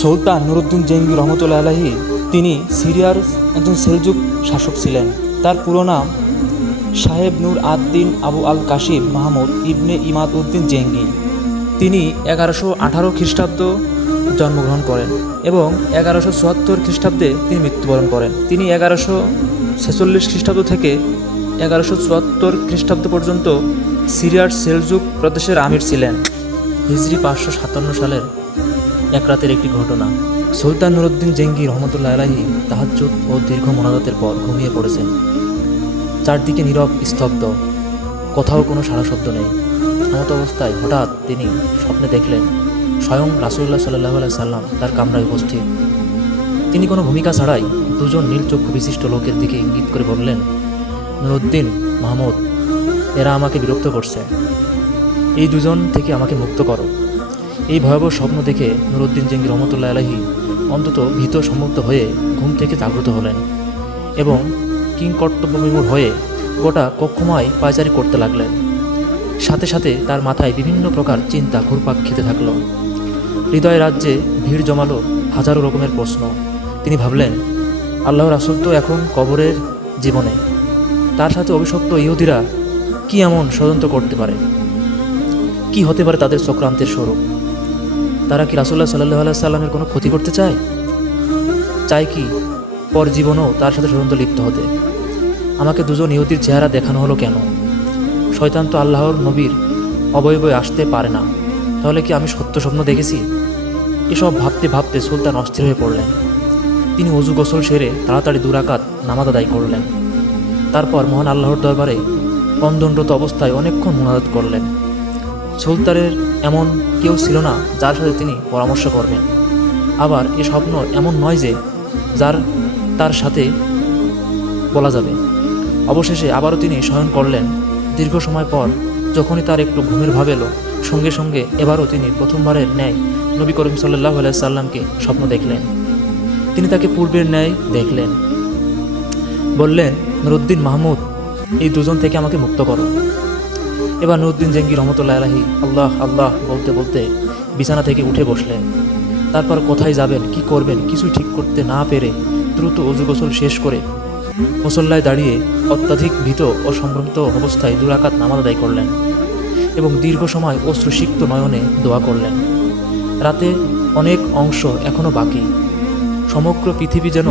সুলতান নুরুদ্দিন জেঙ্গি রহমতুল্লাহ আলাহি, তিনি সিরিয়ার একজন সেলজুক শাসক ছিলেন। তার পুরো নাম সাহেব নূর আদ্দিন আবু আল কাশিম মাহমুদ ইবনে ইমাদ উদ্দিন জেঙ্গি। তিনি এগারোশো আঠারো খ্রিস্টাব্দ জন্মগ্রহণ করেন এবং এগারোশো চুয়াত্তর খ্রিস্টাব্দে তিনি মৃত্যুবরণ করেন। তিনি এগারোশো ছেচল্লিশ খ্রিস্টাব্দ থেকে এগারোশো চুয়াত্তর খ্রিস্টাব্দ পর্যন্ত সিরিয়ার সেলজুক প্রদেশের আমির ছিলেন। হিজরি পাঁচশো সাতান্ন সালের এক রাতের একটি ঘটনা। সুলতান নুরুদ্দিন জেঙ্গি রহমতুল্লাহ আলাহি তাহাজ্জুদ ও দীর্ঘ মোনাজাতের পর ঘুমিয়ে পড়েছেন। চারদিকে নীরব, স্তব্ধ। কোথাও কোনো সারা শব্দ নেই। এমত অবস্থায় হঠাৎ তিনি স্বপ্নে দেখলেন, স্বয়ং রাসুল্লাহ সাল্লাহ সাল্লাম তার কামরায় উপস্থিত। তিনি কোনো ভূমিকা ছাড়াই দুজন নীলচক্ষু বিশিষ্ট লোকের দিকে ইঙ্গিত করে বললেন, নুরুদ্দিন, মাহমুদ, এরা আমাকে বিরক্ত করছে। এই দুজন থেকে আমাকে মুক্ত করো। এই ভয়াবহ স্বপ্ন দেখে নুরুদ্দিন জেঙ্গি রহমতুল্লাহ আলাহি অন্তত ভীত সম্মুক্ত হয়ে ঘুম থেকে জাগ্রত হলেন এবং কিং কর্তব্যবিমূঢ় হয়ে গোটা কক্ষময় পায়চারি করতে লাগলেন। সাথে সাথে তার মাথায় বিভিন্ন প্রকার চিন্তা ঘুরপাক খেতে থাকল। হৃদয় রাজ্যে ভিড় জমালো হাজারো রকমের প্রশ্ন। তিনি ভাবলেন আল্লাহ রাসুল তো এখন কবরের জীবনে। তার সাথে অভিশপ্ত ইহুদিরা কি এমন ষড়যন্ত্র করতে পারে? কি হতে পারে তাদের চক্রান্তের স্বরূপ? তারা কি রাসুল্লাহ সাল্লাহ আল্লাহ সাল্লামের কোনো ক্ষতি করতে চায়? চায় কি? পর জীবনেও তার সাথে ষড়যন্ত্র লিপ্ত হতে। আমাকে দুজন ইহুদির চেহারা দেখানো হলো কেন? শয়তান তো আল্লাহর নবীর অবয়বয়ে আসতে পারে না। তাহলে কি আমি সত্য স্বপ্ন দেখেছি? এসব ভাবতে ভাবতে সুলতান অস্থির হয়ে পড়লেন। তিনি অজু গোসল সেরে তাড়াতাড়ি দুরাকাত নামাজ আদায় করলেন। তারপর মহান আল্লাহর দরবারে কন্দনরত অবস্থায় অনেকক্ষণ মোনাজাত করলেন। সুলতানের এমন কেউ ছিল না যার সাথে তিনি পরামর্শ করবেন। আবার এ স্বপ্ন এমন নয় যে যার, তার সাথে বলা যাবে। অবশেষে আবারও তিনি শয়ন করলেন। দীর্ঘ সময় পর যখনই তার একটু ঘুমের ভাব এলো, সঙ্গে সঙ্গে এবারও তিনি প্রথমবারের ন্যায় নবী করিম সাল্লাহ সাল্লামকে স্বপ্ন দেখলেন। তিনি তাকে পূর্বের ন্যায় দেখলেন। বললেন, নুরুদ্দিন মাহমুদ, এই দুজন থেকে আমাকে মুক্ত করো। এবার নুরুদ্দিন জেঙ্গি রহমতুল্লাহ আলাহি আল্লাহ আল্লাহ বলতে বলতে বিছানা থেকে উঠে বসলেন। তারপর কোথায় যাবেন, কি করবেন, কিছুই ঠিক করতে না পেরে দ্রুত অজু গোসল শেষ করে মুসল্লায় দাঁড়িয়ে অত্যাধিক ভীত ও সম্ভ্রমিত অবস্থায় দুরাকাত নামাজ আদায় করলেন এবং দীর্ঘ সময় অশ্রুসিক্ত নয়নে দোয়া করলেন। রাতে অনেক অংশ এখনও বাকি। সমগ্র পৃথিবী যেন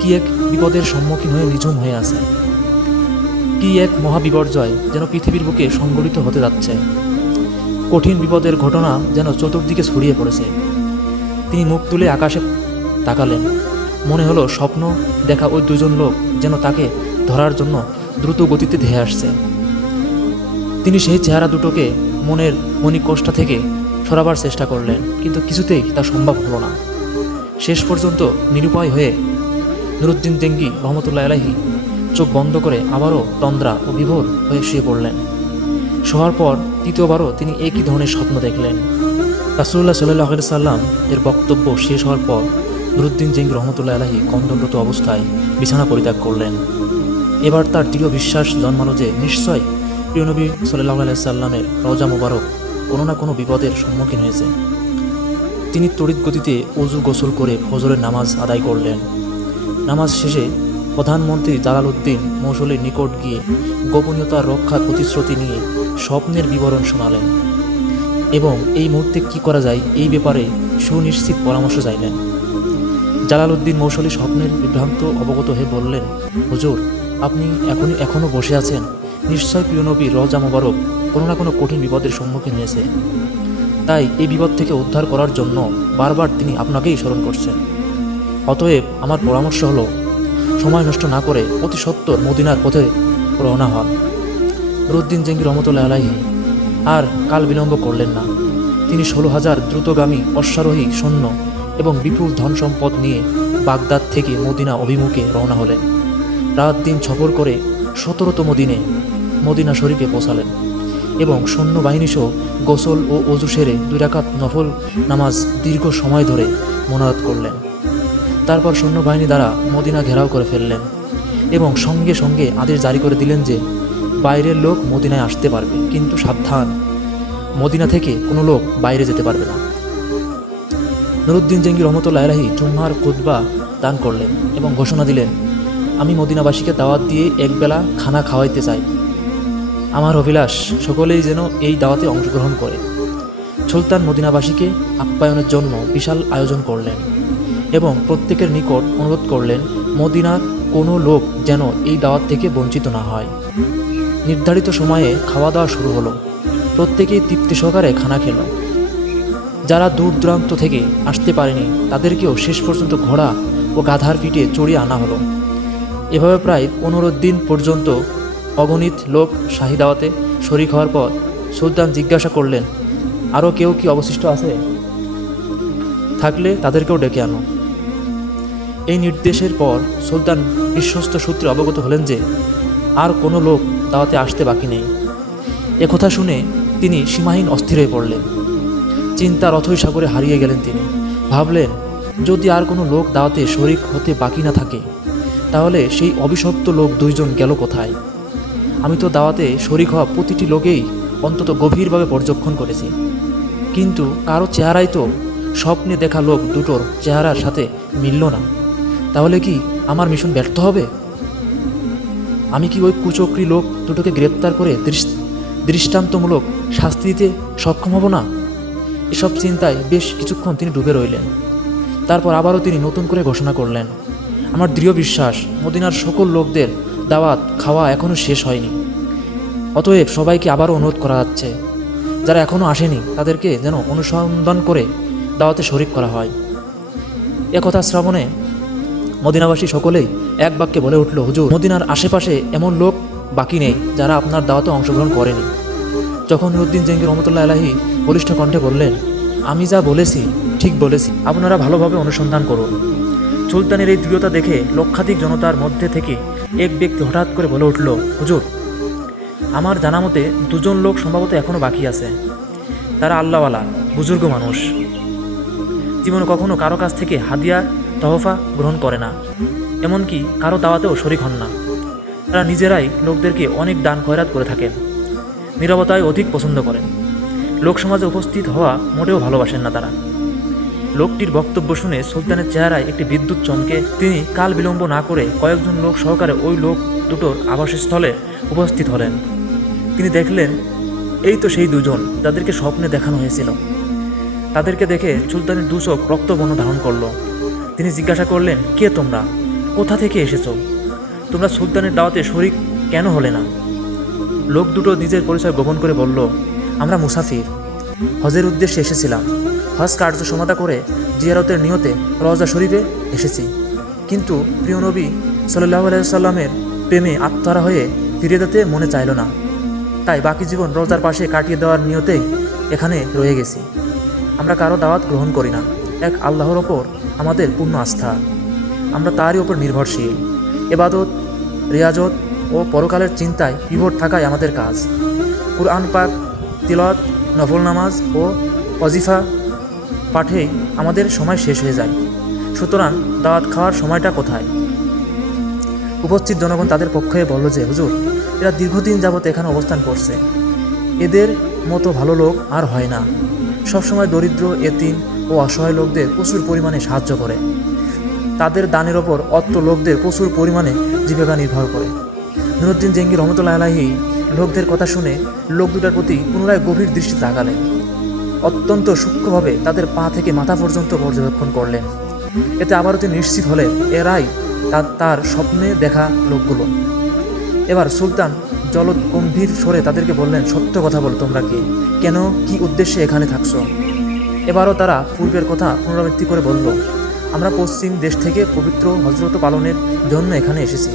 কি এক বিপদের সম্মুখীন হয়ে নিঝুম হয়ে আছে। কি এক মহাবিপর্যয় যেন পৃথিবীর বুকে সংগঠিত হতে যাচ্ছে। কঠিন বিপদের ঘটনা যেন চতুর্দিকে ছড়িয়ে পড়েছে। তিনি মুখ তুলে আকাশে তাকালেন। মনে হলো স্বপ্ন দেখা ওই দুজন লোক যেন তাকে ধরার জন্য দ্রুত গতিতে ধেয়ে আসছে। তিনি সেই চেহারা দুটোকে মনের মণিকোষ্ঠা থেকে সরাবার চেষ্টা করলেন, কিন্তু কিছুতেই তা সম্ভব হলো না। শেষ পর্যন্ত নিরুপায় হয়ে নুরুদ্দিন দেঙ্গি রহমতুল্লাহ আলাহি চোখ বন্ধ করে আবারও তন্দ্রা ও বিভোর হয়ে শুয়ে পড়লেন। শোয়ার পর তৃতীয়বারও তিনি একই ধরনের স্বপ্ন দেখলেন। রাসুল্লাহ সাল্লাহ সাল্লাম এর বক্তব্য শেষ হওয়ার পর নুরুদ্দিন জিং রহমতুল্লাহ আলাহি কন্দনরত অবস্থায় বিছানা পরিত্যাগ করলেন। এবার তার দৃঢ় বিশ্বাস জন্মালো যে নিশ্চয় প্রিয়নবী সাল্লাহ সাল্লামের রজা মোবারক কোনো না কোনো বিপদের সম্মুখীন হয়েছে। তিনি তড়িৎ গতিতে অজু গোসল করে ফজরের নামাজ আদায় করলেন। নামাজ শেষে প্রধানমন্ত্রী জালাল উদ্দিন মৌসুলের নিকট গিয়ে গোপনীয়তা রক্ষার প্রতিশ্রুতি নিয়ে স্বপ্নের বিবরণ শোনালেন। এবং এই মুহূর্তে কি করা যায় এই ব্যাপারে সুনিশ্চিত পরামর্শ চাইলেন। জালাল উদ্দিন মৌসুলি স্বপ্নের বিভ্রান্ত অবগত হয়ে বললেন, হুজুর, আপনি এখনই এখনও বসে আছেন। নিশ্চয় প্রিয় নবী রজা মোবারক কোনো না কোনো কঠিন বিপদের সম্মুখীন হয়েছে। তাই এই বিপদ থেকে উদ্ধার করার জন্য বারবার তিনি আপনাকেই স্মরণ করছেন। অতএব আমার পরামর্শ হলো সময় নষ্ট না করে অতি সত্বর মদিনার পথে রওনা হন। রুদ্দিন জেঙ্গি রহমতুল্লাহ আলাহি আর কাল বিলম্ব করলেন না। তিনি ষোলো হাজার দ্রুতগামী, অশ্বারোহী, সৈন্য এবং বিপুল ধন সম্পদ নিয়ে বাগদাদ থেকে মদিনা অভিমুখে রওনা হলেন। রাত দিন সফর করে সতেরোতম দিনে মদিনা শরীফে পৌঁছালেন এবং সৈন্যবাহিনীসহ গোসল ও অজু সেরে দুই রাকাত নফল নামাজ দীর্ঘ সময় ধরে মোনাজাত করলেন। তারপর সৈন্যবাহিনী দ্বারা মদিনা ঘেরাও করে ফেললেন এবং সঙ্গে সঙ্গে আদেশ জারি করে দিলেন যে, বাইরের লোক মদিনায় আসতে পারবে, কিন্তু সাবধান। মদিনা থেকে কোনো লোক বাইরে যেতে পারবে না। নুরুদ্দিন জেঙ্গি রহমতুল্লাহ আলাহি জুম্মার খুতবা দান করলেন এবং ঘোষণা দিলেন, আমি মদিনাবাসীকে দাওয়াত দিয়ে একবেলা খানা খাওয়াইতে চাই। আমার অভিলাষ সকলেই যেন এই দাওয়াতে অংশগ্রহণ করে। সুলতান মদিনাবাসীকে আপ্যায়নের জন্য বিশাল আয়োজন করলেন। এবং প্রত্যেকের নিকট অনুরোধ করলেন, মদিনার কোনো লোক যেন এই দাওয়াত থেকে বঞ্চিত না হয়। নির্ধারিত সময়ে খাওয়া দাওয়া শুরু হলো। প্রত্যেকেই তৃপ্তি সহকারে খানা খেল। যারা দূর দূরান্ত থেকে আসতে পারেনি, তাদেরকেও শেষ পর্যন্ত ঘোড়া ও গাধার পিঠে চড়িয়ে আনা হলো। এভাবে প্রায় পনেরো দিন পর্যন্ত অগণিত লোক শাহী দাওয়াতে শরিক হওয়ার পর সুলতান জিজ্ঞাসা করলেন আরও কেউ কি অবশিষ্ট আছে? থাকলে তাদেরকেও ডেকে আনো। এই নির্দেশের পর সুলতান বিশ্বস্ত সূত্রে অবগত হলেন যে আর কোনো লোক দাওয়াতে আসতে বাকি নেই। একথা শুনে তিনি সীমাহীন অস্থির হয়ে পড়লেন। চিন্তার অথই সাগরে হারিয়ে গেলেন তিনি। ভাবলেন, যদি আর কোনো লোক দাওয়াতে শরিক হতে বাকি না থাকে, তাহলে সেই অভিশপ্ত লোক দুইজন গেল কোথায়? আমি তো দাওয়াতে শরিক হওয়া প্রতিটি লোকেই অন্তত গভীরভাবে পর্যবেক্ষণ করেছি। কিন্তু কারও চেহারাই তো স্বপ্নে দেখা লোক দুটোর চেহারার সাথে মিলল না। তাহলে কি আমার মিশন ব্যর্থ হবে? আমি কি ওই কুচক্রী লোক দুটোকে গ্রেপ্তার করে দৃষ্টান্তমূলক শাস্তি দিতে সক্ষম হব না? এসব চিন্তায় বেশ কিছুক্ষণ তিনি ডুবে রইলেন। তারপর আবারও তিনি নতুন করে ঘোষণা করলেন, আমার দৃঢ় বিশ্বাস, মদিনার সকল লোকদের দাওয়াত খাওয়া এখনও শেষ হয়নি। অতএব সবাইকে আবারও অনুরোধ করা যাচ্ছে, যারা এখনও আসেনি, তাদেরকে যেন অনুসন্ধান করে দাওয়াতে শরিক করা হয়। একথা শ্রাবণে মদিনাবাসী সকলেই এক বাক্যে বলে উঠল, হুজুর, মদিনার আশেপাশে এমন লোক বাকি নেই যারা আপনার দাওয়াতে অংশগ্রহণ করেনি। যখন নুরুদ্দিন জেঙ্গি রহমতুল্লাহ আলাহি বলিষ্ঠ কণ্ঠে বললেন, আমি যা বলেছি, ঠিক বলেছি। আপনারা ভালোভাবে অনুসন্ধান করুন। সুলতানের এই দৃঢ়তা দেখে লক্ষাধিক জনতার মধ্যে থেকে এক ব্যক্তি হঠাৎ করে বলে উঠল, হুজুর, আমার জানা মতে দুজন লোক সম্ভবত এখনও বাকি আছে। তারা আল্লাহওয়ালা, বুজুর্গ মানুষ। জীবনে কখনো কারও কাছ থেকে হাদিয়া তহফা গ্রহণ করে না। এমনকি কারও দাওয়াতেও শরিক হন না। তারা নিজেরাই লোকদেরকে অনেক দান খয়রাত করে থাকেন। নিরবতায় অধিক পছন্দ করেন। লোকসমাজে উপস্থিত হওয়া মোটেও ভালোবাসেন না তারা। লোকটির বক্তব্য শুনে সুলতানের চেহারায় একটি বিদ্যুৎ চমকে। তিনি কাল বিলম্ব না করে কয়েকজন লোক সহকারে ওই লোক দুটোর আবাসস্থলে উপস্থিত হলেন। তিনি দেখলেন, এই তো সেই দুজন যাদেরকে স্বপ্নে দেখানো হয়েছিল। তাদেরকে দেখে সুলতানের দু চোখ রক্তবর্ণ ধারণ করল। তিনি জিজ্ঞাসা করলেন, কে তোমরা? কোথা থেকে এসেছ? তোমরা সুলতানের দাওয়াতে শরিক কেন হলে না? লোক দুটো নিজের পরিচয় গোপন করে বলল, আমরা মুসাফির। হজের উদ্দেশ্যে এসেছিলাম। হজ কার্য সমাধা করে জিয়ারতের নিয়তে রওজা শরীফে এসেছি। কিন্তু প্রিয় নবী সাল্লাহ আলাইসাল্লামের প্রেমে আত্মহারা হয়ে ফিরে যেতে মনে চাইল না। তাই বাকি জীবন রোজার পাশে কাটিয়ে দেওয়ার নিয়তেই এখানে রয়ে গেছি। আমরা কারও দাওয়াত গ্রহণ করি না। এক আল্লাহর ওপর আমাদের পূর্ণ আস্থা। আমরা তারই ওপর নির্ভরশীল। এবাদত, রিয়াজত ও পরকালের চিন্তায় বিভোর থাকাই আমাদের কাজ। কুরআন পাক তিলত নফল নামাজ ও অজিফা পাঠেই আমাদের সময় শেষ হয়ে যায়। সুতরাং দাওয়াত খাওয়ার সময়টা কোথায়? উপস্থিত জনগণ তাদের পক্ষে বলল যে, হুজুর, এরা দীর্ঘদিন যাবৎ এখানে অবস্থান করছে। এদের মতো ভালো লোক আর হয় না। সবসময় দরিদ্র, এতিম ও অসহায় লোকদের প্রচুর পরিমাণে সাহায্য করে। তাদের দানের ওপর অত্র লোকদের প্রচুর পরিমাণে জীবিকা নির্ভর করে। নুরুদ্দিন জেঙ্গি রহমতুল্লাহ আলাহি লোকদের কথা শুনে লোক দুটার প্রতি পুনরায় গভীর দৃষ্টি তাকালেন। অত্যন্ত সূক্ষ্মভাবে তাদের পা থেকে মাথা পর্যন্ত পর্যবেক্ষণ করলেন। এতে আবারও তিনি নিশ্চিত হলেন, এরাই তার স্বপ্নে দেখা লোকগুলো। এবার সুলতান জল গম্ভীর স্বরে তাদেরকে বললেন, সত্য কথা বলো, তোমরা কে? কেন? কি উদ্দেশ্যে এখানে থাকছো? এবারও তারা পূর্বের কথা পুনরাবৃত্তি করে বলল, আমরা পশ্চিম দেশ থেকে পবিত্র হজরত পালনের জন্য এখানে এসেছি।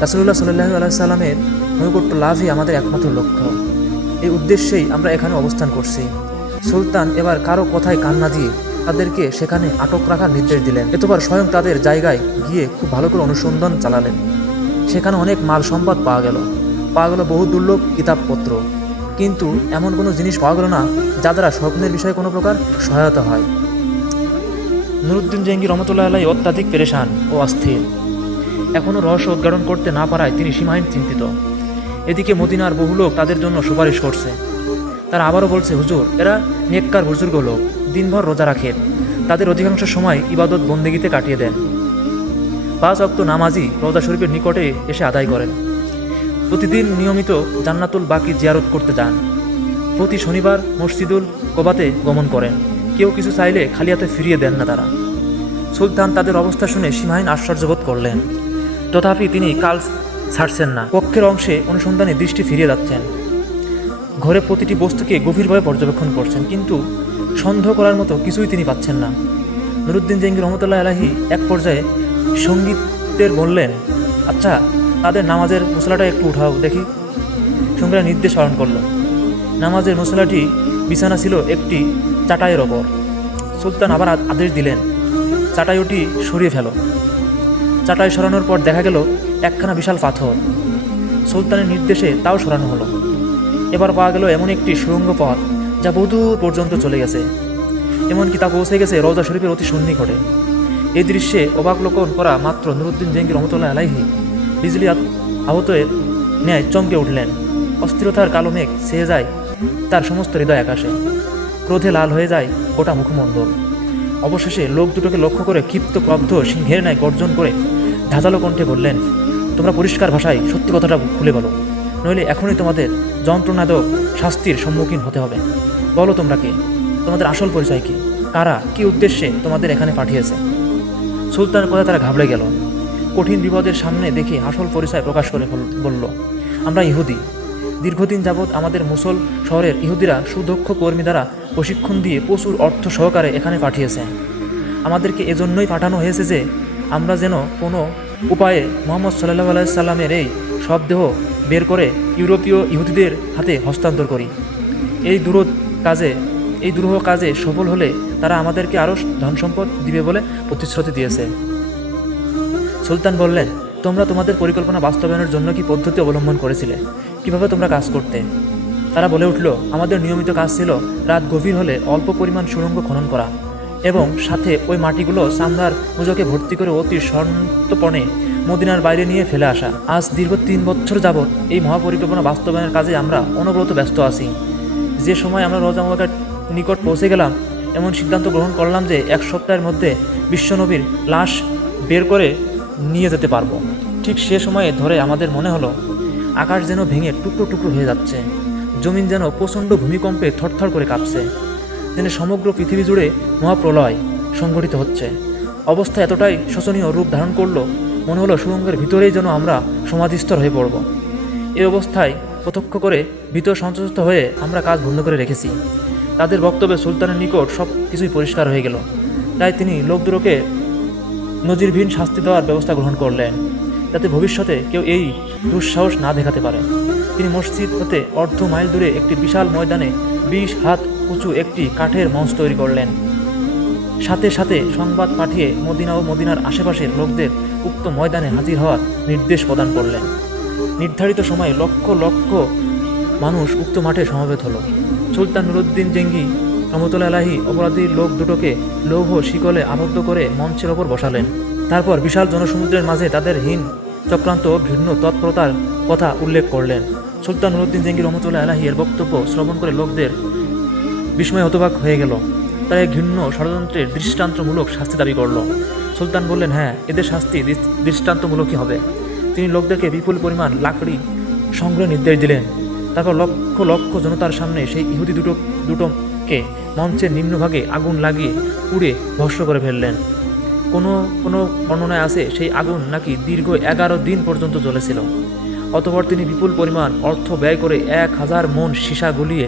রাসুল্লাহ সাল্লাহ আল্লাহ সাল্লামের নৈকট্য লাভই আমাদের একমাত্র লক্ষ্য। এই উদ্দেশ্যেই আমরা এখানে অবস্থান করছি। সুলতান এবার কারও কথায় কান না দিয়ে তাদেরকে সেখানে আটক রাখার নির্দেশ দিলেন। এতবার স্বয়ং তাদের জায়গায় গিয়ে খুব ভালো করে অনুসন্ধান চালালেন। সেখানে অনেক মাল সম্পদ পাওয়া গেল। পাওয়া গেল বহু দুর্লভ কিতাবপত্র। কিন্তু এমন কোনো জিনিস পাওয়া গেল না যা দ্বারা স্বপ্নের বিষয়ে কোনো প্রকার সহায়তা হয়। নুরুদ্দিন জেঙ্গি রহমতুল্লাহ আলাই অত্যাধিক পেরেশান ও অস্থির। এখনও রহস্য উদ্ঘাটন করতে না পারায় তিনি সীমাহীন চিন্তিত। এদিকে মদিনার বহু লোক তাদের জন্য সুপারিশ করছে। তারা আবারও বলছে, হুজুর, এরা নেককার বুজুর্গ লোক, দিনভর রোজা রাখেন। তাদের অধিকাংশ সময় ইবাদত বন্দেগিতে কাটিয়ে দেন। পাঁচ অক্ত নামাজি রওজা শরীফের নিকটে এসে আদায় করেন। প্রতিদিন নিয়মিত জান্নাতুল বাকি জিয়ারত করতে যান। প্রতি শনিবার মসজিদুল কোবাতে গমন করেন। কেউ কিছু চাইলে খালি হাতে ফিরিয়ে দেন না তারা। সুলতান তাদের অবস্থা শুনে সীমাহীন আশ্চর্যবোধ করলেন। তথাপি তিনি কাল ছাড়ছেন না। কক্ষের অংশে অনুসন্ধানে দৃষ্টি ফিরিয়ে যাচ্ছেন। ঘরে প্রতিটি বস্তুকে গভীরভাবে পর্যবেক্ষণ করছেন, কিন্তু সন্দেহ করার মতো কিছুই তিনি পাচ্ছেন না। নুরুদ্দিন জেঙ্গি রহমতুল্লাহ আলাহি এক পর্যায়ে সঙ্গীতের বললেন আচ্ছা তাদের নামাজের মশলাটা একটু উঠাও, দেখি। সঙ্গীরা নির্দেশ পালন করল। নামাজের মশলাটি বিছানা ছিল একটি চাটাইয়ের ওপর। সুলতান আবার আদেশ দিলেন চাটাইওটি সরিয়ে ফেলো। চাটাই সরানোর পর দেখা গেল একখানা বিশাল পাথর। সুলতানের নির্দেশে তাও সরানো হলো। এবার পাওয়া গেল এমন একটি সুরঙ্গ পথ যা বহুদূর পর্যন্ত চলে গেছে। এমনকি তা পৌঁছে গেছে রওজা শরীফের অতি সন্নিকটে। এই দৃশ্যে অবাকলোকন করা মাত্র নুরুদ্দিন জেঙ্গি রহমতুল্লাহ আলাইহি বিজলি আহতের ন্যায় চমকে উঠলেন। অস্থিরতার কালো মেঘ ছেয়ে যায়, তার সমস্ত হৃদয় আকাশে। ক্রোধে লাল হয়ে যায় গোটা মুখমণ্ডল। অবশেষে লোক দুটোকে লক্ষ্য করে ক্ষিপ্ত ক্রব্ধ সিংহের ন্যায় গর্জন করে ধাঁধালো কণ্ঠে বললেন, তোমরা পরিষ্কার ভাষায় সত্যি কথাটা খুলে বলো। নইলে এখনই তোমাদের যন্ত্রণাদক শাস্তির সম্মুখীন হতে হবে। বলো তোমরা কে? তোমাদের আসল পরিচয় কি? কারা? কি উদ্দেশ্যে তোমাদের এখানে পাঠিয়েছে? সুলতানের কথা তারা ঘাবড়ে গেল। কঠিন বিপদের সামনে দেখে আসল পরিচয় প্রকাশ করে বলল, আমরা ইহুদি। দীর্ঘদিন যাবৎ আমাদের মুসল শহরের ইহুদিরা সুদক্ষ কর্মী দ্বারা প্রশিক্ষণ দিয়ে প্রচুর অর্থ সহকারে এখানে পাঠিয়েছে আমাদেরকে এজন্যই পাঠানো হয়েছে যে, আমরা যেন কোনো উপায়ে মোহাম্মদ সাল্লাহ আলাইসাল্লামের এই সব দেহ বের করে ইউরোপীয় ইহুদিদের হাতে হস্তান্তর করি। এই দূর কাজে, এই দুরূহ কাজে সফল হলে তারা আমাদেরকে আরও ধন সম্পদ দিবে বলে প্রতিশ্রুতি দিয়েছে। সুলতান বললেন, তোমরা তোমাদের পরিকল্পনা বাস্তবায়নের জন্য কি পদ্ধতি অবলম্বন করেছিলে? কীভাবে তোমরা কাজ করতে? তারা বলে উঠল, আমাদের নিয়মিত কাজ ছিল রাত গভীর হলে অল্প পরিমাণ সুড়ঙ্গ খনন করা এবং সাথে ওই মাটিগুলো চামড়ার মুজোকে ভর্তি করে অতি সন্তপণে মদিনার বাইরে নিয়ে ফেলে আসা। আজ দীর্ঘ তিন বছর যাবৎ এই মহাপরিকল্পনা বাস্তবায়নের কাজে আমরা অনবরত ব্যস্ত আছি। যে সময় আমরা রোজা মুবারকের নিকট পৌঁছে গেলাম, এমন সিদ্ধান্ত গ্রহণ করলাম যে এক সপ্তাহের মধ্যে বিশ্বনবীর লাশ বের করে নিয়ে যেতে পারব। ঠিক সে সময়ে ধরে আমাদের মনে হলো, আকাশ যেন ভেঙে টুকরো টুকরো হয়ে যাচ্ছে, জমিন যেন প্রচণ্ড ভূমিকম্পে থরথর করে কাঁপছে, যেন সমগ্র পৃথিবী জুড়ে মহাপ্রলয় সংঘটিত হচ্ছে। অবস্থা এতটাই শোচনীয় রূপ ধারণ করল, মনে হলো সুরঙ্গের ভিতরেই যেন আমরা সমাধিস্থর হয়ে পড়ব। এই অবস্থায় প্রত্যক্ষ করে ভীত সন্ত্রস্ত হয়ে আমরা কাজ বন্ধ করে রেখেছি। তাদের বক্তব্যে সুলতানের নিকট সব কিছুই পরিষ্কার হয়ে গেল। তাই তিনি লোকদুরোকে নজিরবিহীন শাস্তি দেওয়ার ব্যবস্থা গ্রহণ করলেন। যাতে ভবিষ্যতে কেউ এই দুঃসাহস না দেখাতে পারে। তিনি মসজিদ হতে অর্ধ মাইল দূরে একটি বিশাল ময়দানে বিশ হাত উঁচু একটি কাঠের মঞ্চ তৈরি করলেন। সাথে সাথে সংবাদ পাঠিয়ে মদিনা ও মদিনার আশেপাশের লোকদের উক্ত ময়দানে হাজির হওয়ার নির্দেশ প্রদান করলেন। নির্ধারিত সময়ে লক্ষ লক্ষ মানুষ উক্ত মাঠে সমবেত হলো। সুলতান নুরুদ্দিন জেঙ্গি রহমতুল্লাহ আলাহি অপরাধী লোক দুটোকে লৌহ শিকলে আবদ্ধ করে মঞ্চের ওপর বসালেন। তারপর বিশাল জনসমুদ্রের মাঝে তাদের হীন চক্রান্ত, ভিন্ন তৎপরতার কথা উল্লেখ করলেন। সুলতান নুরুদ্দিন জেঙ্গি রহমতুল্লাহ আলাহি এর বক্তব্য শ্রবণ করে লোকদের বিস্ময় হতবাক হয়ে গেল। তারা ঘৃণ্য ষড়যন্ত্রের দৃষ্টান্তমূলক শাস্তি দাবি করল। সুলতান বললেন হ্যাঁ এদের শাস্তি দৃষ্টান্তমূলকই হবে। তিনি লোকদেরকে বিপুল পরিমাণ লাকড়ি সংগ্রহ নির্দেশ দিলেন। তারপর লক্ষ লক্ষ জনতার সামনে সেই ইহুদি দুটো দুটো দুটোকে মঞ্চের নিম্নভাগে আগুন লাগিয়ে পুড়ে ভস্ম করে ফেললেন। কোনো কোনো বর্ণনায় আছে সেই আগুন নাকি দীর্ঘ এগারো দিন পর্যন্ত জ্বলেছিল। অতপর তিনি বিপুল পরিমাণ অর্থ ব্যয় করে এক হাজার মন সীসা গলিয়ে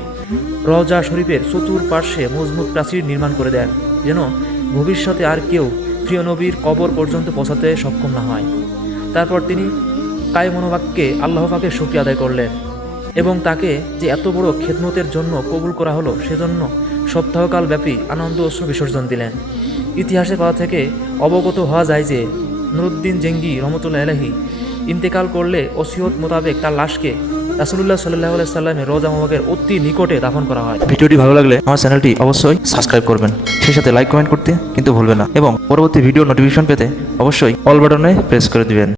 রওজা শরীফের চতুর্পার্শ্বে মজবুত প্রাচীর নির্মাণ করে দেন, যেন ভবিষ্যতে আর কেউ প্রিয় নবীর কবর পর্যন্ত পৌঁছাতে সক্ষম না হয়। তারপর তিনি কায় মনোবাক্যে আল্লাহ পাকে শুক্রিয়া আদায় করলেন। এবং তাকে যে এত বড় খেদমতের জন্য কবুল করা হলো সেজন্য সপ্তাহকাল ব্যাপী আনন্দ অশ্রু বিসর্জন দিলেন। ইতিহাসে পাওয়া থেকে অবগত হওয়া যায় যে নুরুদ্দিন জেঙ্গি রহমতুল্লাহ আলহি ইন্তেকাল করলে ওসিয়ত মোতাবেক তার লাশকে রাসুলুল্লাহ সাল্লাহ সাল্লামের রোজা মোবাকের অতি নিকটে দাফন করা হয়। ভিডিওটি ভালো লাগলে আমার চ্যানেলটি অবশ্যই সাবস্ক্রাইব করবেন, সেই সাথে লাইক কমেন্ট করতে কিন্তু ভুলবেন না এবং পরবর্তী ভিডিও নোটিফিকেশন পেতে অবশ্যই অল বাটনে প্রেস করে দিবেন।